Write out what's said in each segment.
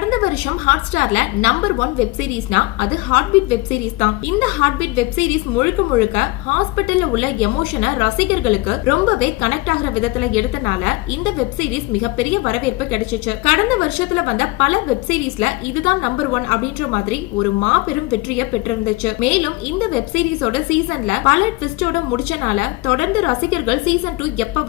கடந்த வருஷம் ஹாட் ஸ்டார்ல நம்பர் 1 வெப் சீரிஸ்னா அது ஹார்ட் பீட் வெப் சீரிஸ் தான். இந்த ஹார்ட் பீட் வெப் சீரிஸ் முழுக்க முழுக்க ஹாஸ்பிட்டல்ல உள்ள எமோஷனை ரசிகர்களுக்கு ரொம்பவே கனெக்ட் ஆகிற விதத்துல எடுத்தனால இந்த வெப் சீரிஸ் மிகப்பெரிய வரவேற்பு கிடைச்சிச்சு. கடந்த வருஷத்துல வந்த பல வெப் சீரிஸ்ல இதுதான் நம்பர் 1 அப்படின்ற மாதிரி ஒரு மாபெரும் வெற்றியை பெற்றிருந்துச்சு. மேலும் இந்த வெப் சீரிஸோட சீசன்ல பல ட்விஸ்டோட முடிச்சனால தொடர்ந்து ரசிகர்கள் சீசன் 2 எப்ப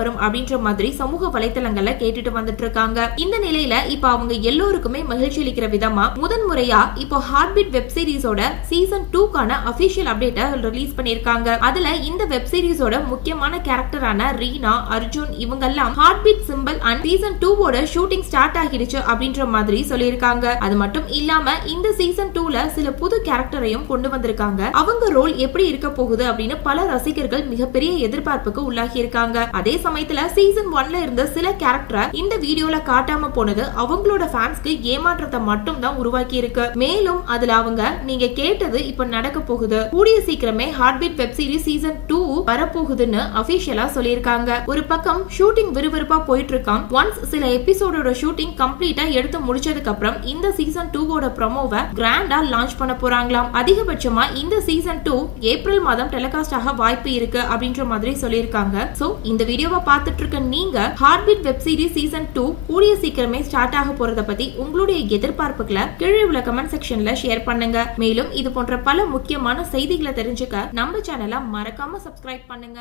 வரும் அப்படின்ற மாதிரி சமூக வலைத்தளங்கள்ல கேட்டுட்டு வந்துட்டு இருக்காங்க. இந்த நிலையில இப்ப அவங்க எல்லோருக்குமே மகிழ்ச்சி அளிக்கிற விதமா முதன்முறையா இப்போ ஹார்ட் பீட் வெப் சீரிஸோட சீசன் 2க்கான அபிஷியல் அப்டேட்டை ரிலீஸ் பண்ணிருக்காங்க. அதுல இந்த வெப் சீரிஸோட முக்கியமான கேரக்டரான ரீனா, அர்ஜுன் இவங்கெல்லாம் Heart Beat simple and season 2வோட ஷூட்டிங் ஸ்டார்ட் ஆகிடுச்சு அப்படின்ற மாதிரி சொல்லியிருக்காங்க. அது மட்டும் இல்லாம இந்த சீசன் 2ல சில புது கேரக்டரையும் கொண்டு வந்திருக்காங்க. அவங்க ரோல் எப்படி இருக்க போகுது அப்படின்னு பல ரசிகர்கள் மிகப்பெரிய எதிர்பார்ப்புக்கு உள்ளாகி இருக்காங்க. அதே சமயத்துல சீசன் 1ல இருந்த சில கேரக்டரை இந்த வீடியோல காட்டாம போனது அவங்களோட ஃபேன்ஸ்க்கு ஏமாற்றத்தை மட்டும் தான் உருவாக்கி இருக்கு. மேலும் அதுல அவங்க நீங்க கேட்டது இப்ப நடக்க போகுது, கூடிய சீக்கிரமே Heart Beat web series season 2 வரப்போகுதுன்னு அபிஷியலா சொல்லியிருக்காங்க. ஒரு பக்கம் ஷூட்டிங் விறுவிறுப்பா போயிட்டு இருக்காம். ஒன்ஸ் சில எபிசோடோட ஷூட்டிங் கம்ப்ளீட்டா எடுத்து முடிச்சதுக்கு அப்புறம் இந்த சீசன் 2வோட ப்ரோமோவை கிராண்டா லான்ச் பண்ண போறாங்களாம். அதிகபட்சமா இந்த சீசன் 2 ஏப்ரல் மாதம் டெலிகாஸ்ட் ஆக வாய்ப்பு இருக்கு அப்படின்ற மாதிரி சொல்லியிருக்காங்க. சோ இந்த வீடியோவை பார்த்துட்டு இருக்க நீங்க Heart Beat web series season 2 கூடிய சீக்கிரமே ஸ்டார்ட் ஆக போறத பத்தி உங்களுடைய எதிர்பார்ப்புகளை கீழே உள்ள கமெண்ட் செக்ஷன்ல ஷேர் பண்ணுங்க. மேலும் இது போன்ற பல முக்கியமான செய்திகளை தெரிஞ்சுக்க நம்ம சேனலை மறக்காம சப்ஸ்கிரைப் பண்ணுங்க.